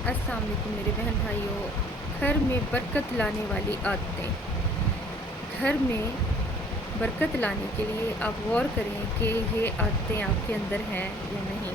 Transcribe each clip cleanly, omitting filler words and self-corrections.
अस्सलाम वालेकुम मेरे बहन भाइयों। घर में बरकत लाने वाली आदतें। घर में बरकत लाने के लिए आप गौर करें कि ये आदतें आपके अंदर हैं या नहीं।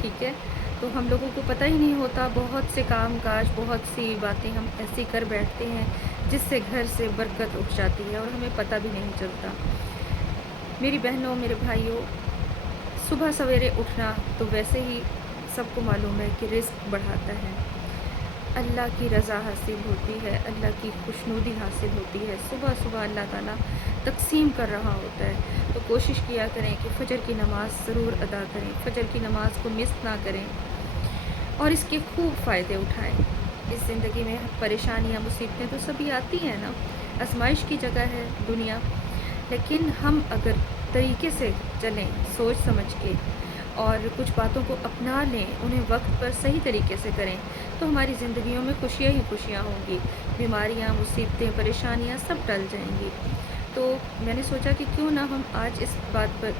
ठीक है, तो हम लोगों को पता ही नहीं होता, बहुत से काम काज, बहुत सी बातें हम ऐसी कर बैठते हैं जिससे घर से बरकत उठ जाती है और हमें पता भी नहीं चलता। मेरी बहनों, मेरे भाइयों, सुबह सवेरे उठना तो वैसे ही सबको मालूम है कि रिस्क बढ़ाता है, अल्लाह की रज़ा हासिल होती है, अल्लाह की खुशनुदी हासिल होती है। सुबह सुबह अल्लाह ताला तक़सीम कर रहा होता है, तो कोशिश किया करें कि फ़जर की नमाज़ ज़रूर अदा करें, फ़जर की नमाज़ को मिस ना करें और इसके खूब फ़ायदे उठाएं। इस ज़िंदगी में परेशानियाँ, मुसीबतें तो सभी आती हैं ना, आजमाइश की जगह है दुनिया। लेकिन हम अगर तरीके से चलें, सोच समझ के, और कुछ बातों को अपना लें, उन्हें वक्त पर सही तरीके से करें, तो हमारी ज़िंदगियों में खुशियाँ ही खुशियाँ होंगी। बीमारियाँ, मुसीबतें, परेशानियाँ सब टल जाएंगी। तो मैंने सोचा कि क्यों ना हम आज इस बात पर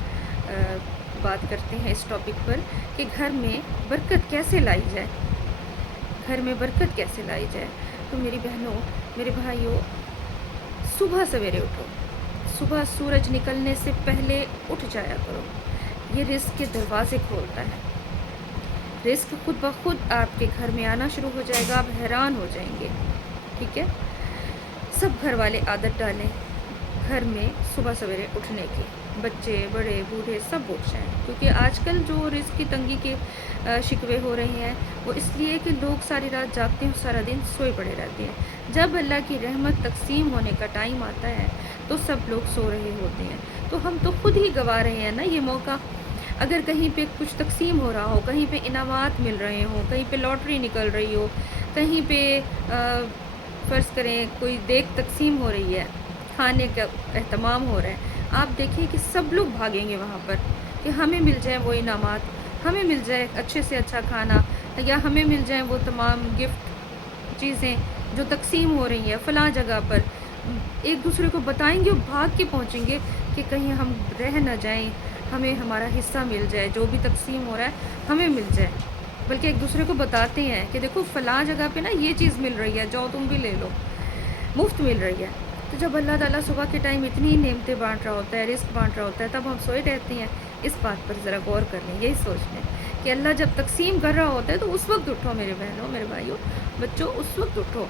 बात करते हैं, इस टॉपिक पर, कि घर में बरकत कैसे लाई जाए। घर में बरकत कैसे लाई जाए। तो मेरी बहनों, मेरे भाइयों, सुबह सवेरे उठो। सुबह सूरज निकलने से पहले उठ जाया करो। ये रिस्क के दरवाज़े खोलता है। रिस्क खुद ब खुद आपके घर में आना शुरू हो जाएगा, आप हैरान हो जाएंगे। ठीक है, सब घर वाले आदत डालें घर में सुबह सवेरे उठने की। बच्चे, बड़े, बूढ़े सब उठ जाएँ, क्योंकि आजकल जो रिस्क की तंगी के शिकवे हो रहे हैं, वो इसलिए कि लोग सारी रात जागते हैं, सारा दिन सोए पड़े रहते हैं। जब अल्लाह की रहमत तक़सीम होने का टाइम आता है तो सब लोग सो रहे होते हैं। तो हम तो खुद ही गंवा रहे हैं ना ये मौका। अगर कहीं पे कुछ तक़सीम हो रहा हो, कहीं पे इनामात मिल रहे हों, कहीं पे लॉटरी निकल रही हो, कहीं पे फ़र्ज़ करें कोई देग तक़सीम हो रही है, खाने का एहतमाम हो रहा है, आप देखिए कि सब लोग भागेंगे वहाँ पर कि हमें मिल जाए वो इनामात, हमें मिल जाए अच्छे से अच्छा खाना, या हमें मिल जाए वो तमाम गिफ्ट चीज़ें जो तक़सीम हो रही हैं फ़लाँ जगह पर। एक दूसरे को बताएंगे और भाग के पहुँचेंगे कि कहीं हम रह ना जाएं, हमें हमारा हिस्सा मिल जाए, जो भी तक़सीम हो रहा है हमें मिल जाए। बल्कि एक दूसरे को बताते हैं कि देखो फ़लाँ जगह पे ना ये चीज़ मिल रही है, जाओ तुम भी ले लो, मुफ्त मिल रही है। तो जब अल्लाह ताला सुबह के टाइम इतनी नेमतें बाँट रहा होता है, रिस्क बाँट रहा होता है, तब हम सोए रहते हैं। इस बात पर ज़रा गौर कर लें, यही सोच लें कि अल्लाह जब तक़सीम कर रहा होता है तो उस वक्त उठो मेरे बहनों, मेरे भाइयों, बच्चों, उस वक्त उठो,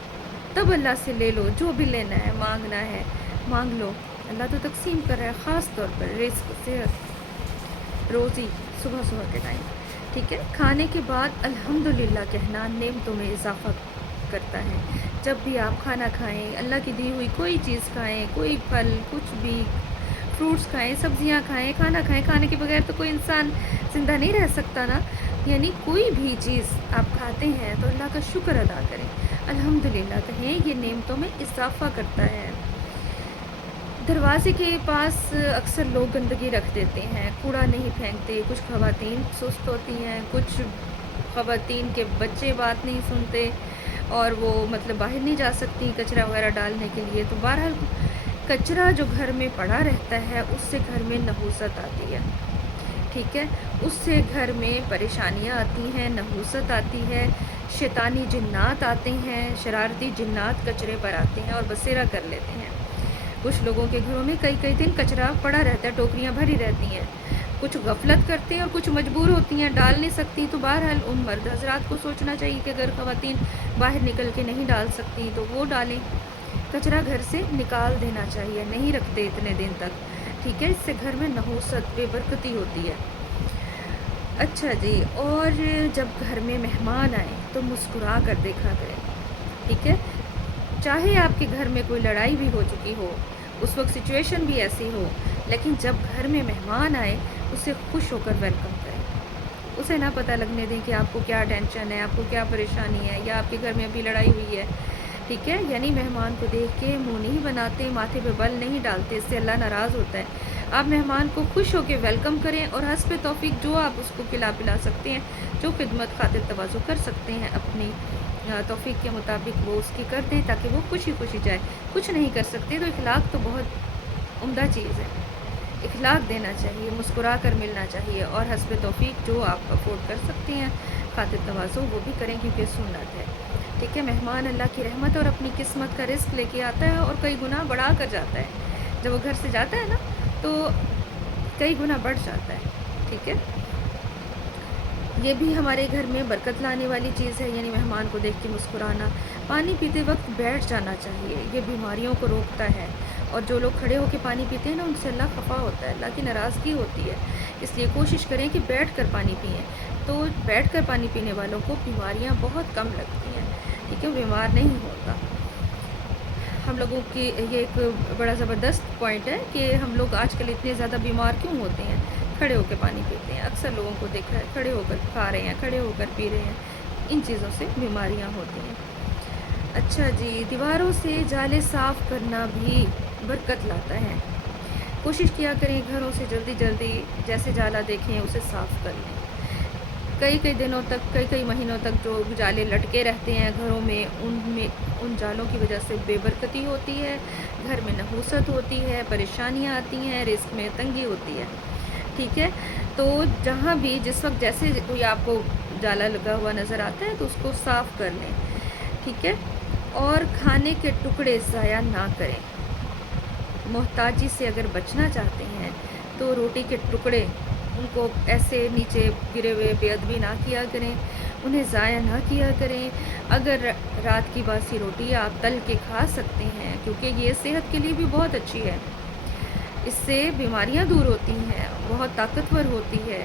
तब अल्लाह से ले लो जो भी लेना है, मांगना है मांग लो। अल्लाह तो तक़सीम कर रहा है, ख़ास तौर पर रिस्क, सेहत, रोज़ी सुबह सुबह के टाइम। ठीक है, खाने के बाद अल्हम्दुलिल्लाह कहना नेमतों में इजाफ़ा करता है। जब भी आप खाना खाएं, अल्लाह की दी हुई कोई चीज़ खाएं, कोई फल, कुछ भी फ्रूट्स खाएं, सब्जियां खाएं, खाना खाएं, खाने के बगैर तो कोई इंसान ज़िंदा नहीं रह सकता ना। यानी कोई भी चीज़ आप खाते हैं तो अल्लाह का शुक्र अदा करें, अल्हम्दुलिल्लाह कहें, ये नेमतों में इजाफ़ा करता है। दरवाज़े के पास अक्सर लोग गंदगी रख देते हैं, कूड़ा नहीं फेंकते। कुछ ख़वातीन सुस्त होती हैं, कुछ ख़वातीन के बच्चे बात नहीं सुनते और वो मतलब बाहर नहीं जा सकती कचरा वगैरह डालने के लिए। तो बहरहाल कचरा जो घर में पड़ा रहता है उससे घर में नहूसत आती है। ठीक है, उससे घर में परेशानियाँ आती हैं, नहूसत आती है, शैतानी जिन्नात आते हैं, शरारती जिन्नात कचरे पर आते हैं और बसेरा कर लेते हैं। कुछ लोगों के घरों में कई कई दिन कचरा पड़ा रहता है, टोकरियाँ भरी रहती हैं। कुछ गफलत करते हैं और कुछ मजबूर होती हैं, डाल नहीं सकती। तो बहरहाल उन मर्द हजरात को सोचना चाहिए कि अगर ख़वातीन बाहर निकल के नहीं डाल सकती तो वो डालें। कचरा घर से निकाल देना चाहिए, नहीं रखते इतने दिन तक। ठीक है, इससे घर में नहूसत, बेबरकती होती है। अच्छा जी, और जब घर में मेहमान आए तो मुस्कुरा कर देखा करें। ठीक है, चाहे आपके घर में कोई लड़ाई भी हो चुकी हो, उस वक्त सिचुएशन भी ऐसी हो, लेकिन जब घर में मेहमान आए उसे खुश होकर वेलकम करें। उसे ना पता लगने दें कि आपको क्या टेंशन है, आपको क्या परेशानी है, या आपके घर में अभी लड़ाई हुई है। ठीक है, यानी मेहमान को देख के मुंह नहीं बनाते, माथे पे बल नहीं डालते, इससे अल्लाह नाराज़ होता है। आप मेहमान को खुश होकर वेलकम करें और हस्ब तौफीक जो आप उसको खिला पिला सकते हैं, जो खिदमत खातिर तवाज़ु कर सकते हैं अपनी तौफीक के मुताबिक, वो उसकी कर दें ताकि वो खुशी खुशी जाए। कुछ नहीं कर सकते तो इखलाक तो बहुत उम्दा चीज़ है, इखलाक देना चाहिए, मुस्कुरा कर मिलना चाहिए और हस्ब तौफीक जो आप अफोर्ड कर सकते हैं खातिर तवाज़ु वो भी करें क्योंकि सुन्नत है। ठीक है, मेहमान अल्लाह की रहमत और अपनी किस्मत का रिज़्क़ लेके आता है और कई गुना बढ़ा कर जाता है। जब वो घर से जाता है ना तो कई गुना बढ़ जाता है। ठीक है, ये भी हमारे घर में बरकत लाने वाली चीज़ है, यानी मेहमान को देख के मुस्कुराना। पानी पीते वक्त बैठ जाना चाहिए, ये बीमारियों को रोकता है। और जो लोग खड़े होकर पानी पीते हैं ना, उनसे अल्लाह खफा होता है, अल्लाह की नाराज़गी होती है। इसलिए कोशिश करें कि बैठ कर पानी पिएँ। तो बैठ कर पानी पीने वालों को बीमारियाँ बहुत कम लगती हैं। ठीक है, बीमार नहीं होता। हम लोगों की ये एक बड़ा ज़बरदस्त पॉइंट है कि हम लोग आजकल इतने ज़्यादा बीमार क्यों होते हैं, खड़े होकर पानी पीते हैं। अक्सर लोगों को देखा है खड़े होकर खा रहे हैं, खड़े होकर पी रहे हैं, इन चीज़ों से बीमारियां होती हैं। अच्छा जी, दीवारों से जाले साफ़ करना भी बरकत लाता है। कोशिश किया करें घरों से जल्दी जल्दी जैसे जाला देखें उसे साफ़ कर लें। कई कई दिनों तक, कई कई महीनों तक जो जाले लटके रहते हैं घरों में, उन जालों की वजह से बेबरकती होती है, घर में नहूसत होती है, परेशानियां आती हैं, रिस्क में तंगी होती है। ठीक है, तो जहाँ भी जिस वक्त जैसे कोई आपको जाला लगा हुआ नज़र आता है तो उसको साफ़ कर लें। ठीक है, और खाने के टुकड़े ज़ाया ना करें। मोहताजी से अगर बचना चाहते हैं तो रोटी के टुकड़े उनको ऐसे नीचे गिरे हुए बेअदबी ना किया करें, उन्हें ज़ाया ना किया करें। अगर रात की बासी रोटी आप तल के खा सकते हैं, क्योंकि ये सेहत के लिए भी बहुत अच्छी है, इससे बीमारियां दूर होती हैं, बहुत ताकतवर होती है,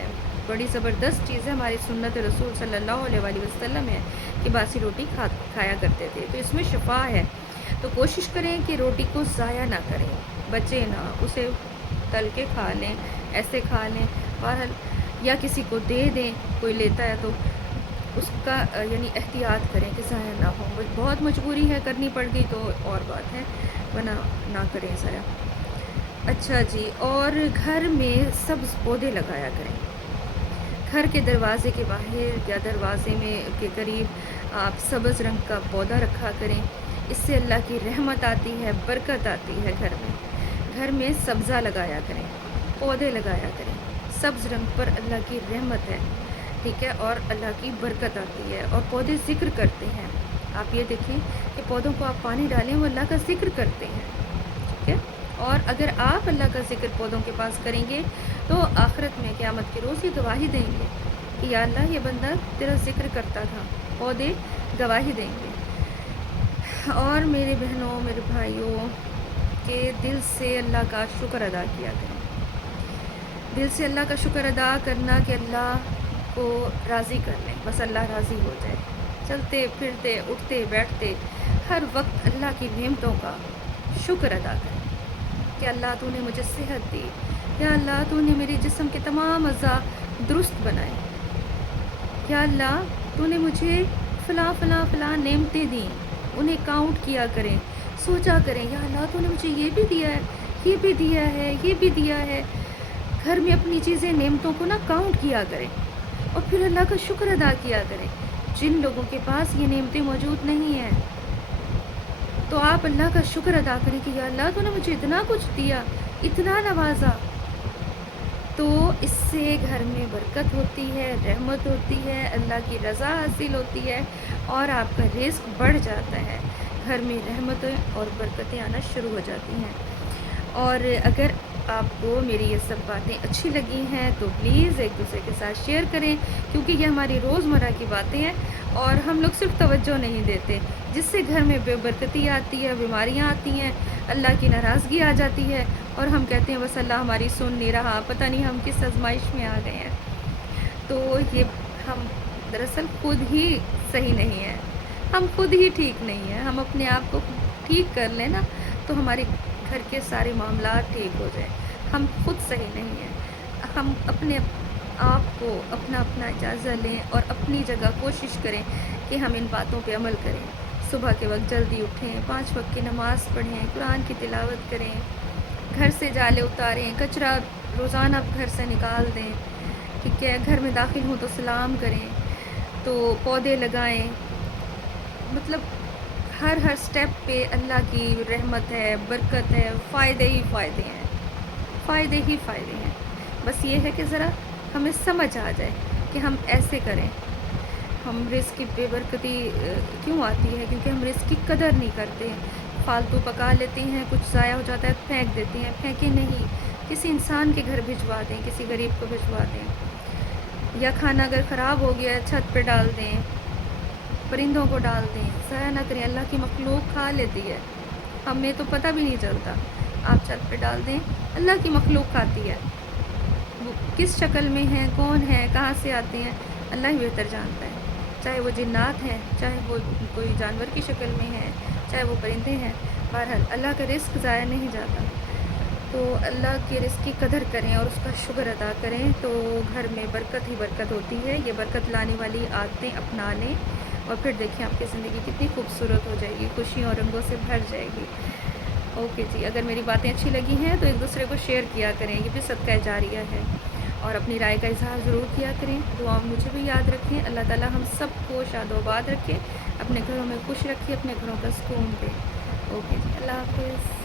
बड़ी ज़बरदस्त चीज़ है। हमारी सुन्नत रसूल सल्लल्लाहु अलैहि वसल्लम है कि बासी रोटी खाया करते थे, तो इसमें शिफा है। तो कोशिश करें कि रोटी को ज़ाया ना करें, बचे ना, उसे तल के खा लें, ऐसे खा लें बहरहाल, या किसी को दे दें, कोई लेता है तो उसका यानी एहतियात करें कि ज़ाया ना हो। बहुत मजबूरी है, करनी पड़ गई तो और बात है, वरना ना करें ज़ाया। अच्छा जी, और घर में सब्ज़ पौधे लगाया करें। घर के दरवाज़े के बाहर या दरवाज़े में के करीब आप सब्ज़ रंग का पौधा रखा करें, इससे अल्लाह की रहमत आती है, बरकत आती है घर में। घर में सब्ज़ा लगाया करें, पौधे लगाया करें, सब्ज़ रंग पर अल्लाह की रहमत है। ठीक है, और अल्लाह की बरकत आती है, और पौधे ज़िक्र करते हैं। आप ये देखें कि पौधों को आप पानी डालें, वो अल्लाह का ज़िक्र करते हैं। ठीक है, और अगर आप अल्लाह का ज़िक्र पौधों के पास करेंगे तो आखिरत में क़यामत के रोज़ ये गवाही देंगे कि या अल्लाह, ये बंदा तेरा ज़िक्र करता था। पौधे गवाही देंगे। और मेरे बहनों, मेरे भाइयों के दिल से अल्लाह का शुक्र अदा किया करें। दिल से अल्लाह का शुक्र अदा करना कि अल्लाह को राज़ी कर लें, बस अल्लाह राज़ी हो जाए। चलते फिरते, उठते बैठते, हर वक्त अल्लाह की नेमतों का शुक्र अदा करें कि अल्लाह तूने मुझे सेहत दी, या अल्लाह तूने मेरे जिस्म के तमाम अज़ा दुरुस्त बनाए, या अल्लाह तूने मुझे फ़लाँ फ़लाँ फ़लाँ नेमतें दी, उन्हें काउंट किया करें, सोचा करें, या अल्लाह तूने मुझे ये भी दिया है, ये भी दिया है, ये भी दिया है। घर में अपनी चीज़ें, नेमतों को ना काउंट किया करें और फिर अल्लाह का शुक्र अदा किया करें। जिन लोगों के पास ये नेमतें मौजूद नहीं हैं, तो आप अल्लाह का शुक्र अदा करें कि या अल्लाह तूने मुझे इतना कुछ दिया, इतना नवाजा। तो इससे घर में बरकत होती है, रहमत होती है, अल्लाह की रज़ा हासिल होती है और आपका रिज़्क़ बढ़ जाता है। घर में रहमतें और बरकतें आना शुरू हो जाती हैं। और अगर आपको मेरी ये सब बातें अच्छी लगी हैं तो प्लीज़ एक दूसरे के साथ शेयर करें, क्योंकि ये हमारी रोज़मर्रा की बातें हैं और हम लोग सिर्फ तवज्जो नहीं देते, जिससे घर में बेबरकती आती है, बीमारियां आती हैं, अल्लाह की नाराज़गी आ जाती है और हम कहते हैं बस अल्लाह हमारी सुन नहीं रहा, पता नहीं हम किस आजमाइश में आ गए हैं। तो ये हम दरअसल खुद ही सही नहीं है, हम खुद ही ठीक नहीं हैं। हम अपने आप को ठीक कर लें ना तो हमारे घर के सारे मामला ठीक हो जाए। हम खुद सही नहीं हैं, हम अपने आप को अपना अपना इजाज़ा लें और अपनी जगह कोशिश करें कि हम इन बातों पे अमल करें। सुबह के वक्त जल्दी उठें, 5 वक्त की नमाज़ पढ़ें, कुरान की तिलावत करें, घर से जाले उतारें, कचरा रोज़ाना घर से निकाल दें। ठीक है, घर में दाखिल हों तो सलाम करें, तो पौधे लगाएं। मतलब हर स्टेप पे अल्लाह की रहमत है, बरकत है, फ़ायदे ही फ़ायदे हैं, फ़ायदे ही फ़ायदे हैं। बस ये है कि ज़रा हमें समझ आ जाए कि हम ऐसे करें। ہم رزق کی بے برکتی کیوں آتی ہے؟ کیونکہ ہم رزق کی قدر نہیں کرتے ہیں، فالتو پکا لیتے ہیں، کچھ ضائع ہو جاتا ہے پھینک دیتے ہیں۔ پھینکیں نہیں، کسی انسان کے گھر بھجوا دیں، کسی غریب کو بھجوا دیں، یا کھانا اگر خراب ہو گیا ہے چھت پہ ڈال دیں، پرندوں کو ڈال دیں، ضائع نہ کریں۔ اللہ کی مخلوق کھا لیتی ہے، ہمیں تو پتہ بھی نہیں چلتا۔ آپ چھت پہ ڈال دیں، اللہ کی مخلوق کھاتی ہے۔ وہ کس شکل میں ہیں، کون ہیں، کہاں سے آتے ہیں، اللہ ہی بہتر جانتا ہے۔ چاہے وہ جنات ہیں، چاہے وہ کوئی جانور کی شکل میں ہیں، چاہے وہ پرندے ہیں، بہرحال اللہ کا رزق ضائع نہیں جاتا۔ تو اللہ کے رزق کی قدر کریں اور اس کا شکر ادا کریں، تو گھر میں برکت ہی برکت ہوتی ہے۔ یہ برکت لانے والی عادتیں اپنا لیں اور پھر دیکھیں آپ کی زندگی کتنی خوبصورت ہو جائے گی، خوشیوں اور رنگوں سے بھر جائے گی۔ اوکے جی، اگر میری باتیں اچھی لگی ہیں تو ایک دوسرے کو شیئر کیا کریں، یہ بھی صدقہ جاریہ ہے، اور اپنی رائے کا اظہار ضرور کیا کریں۔ دعا میں مجھے بھی یاد رکھیں۔ اللہ تعالیٰ ہم سب کو شاد و آباد رکھے، اپنے گھروں میں خوش رکھے، اپنے گھروں کا سکون دے۔ اوکے جی، اللہ حافظ۔